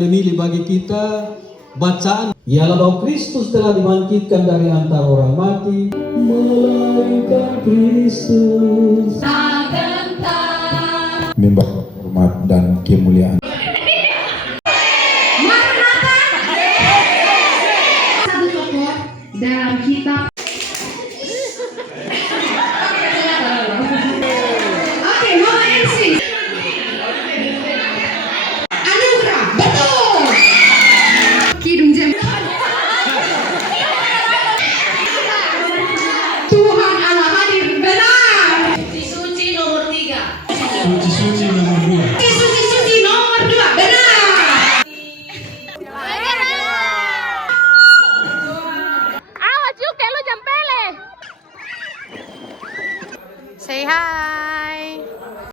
memilih bagi kita bacaan ialah bahwa Kristus telah dibangkitkan dari antara orang mati. Melainkan Kristus membawa hormat dan kemuliaan. Satu tokoh dalam kitab. Oke, Mama MC. Anugerah, betul. Kidung Jam. Tuhan Allah hadir, benar. Suci nomor 3. Suci nomor 2. Suci nomor 2, benar. Awas yuk, kayak lu jam pele. Say hi.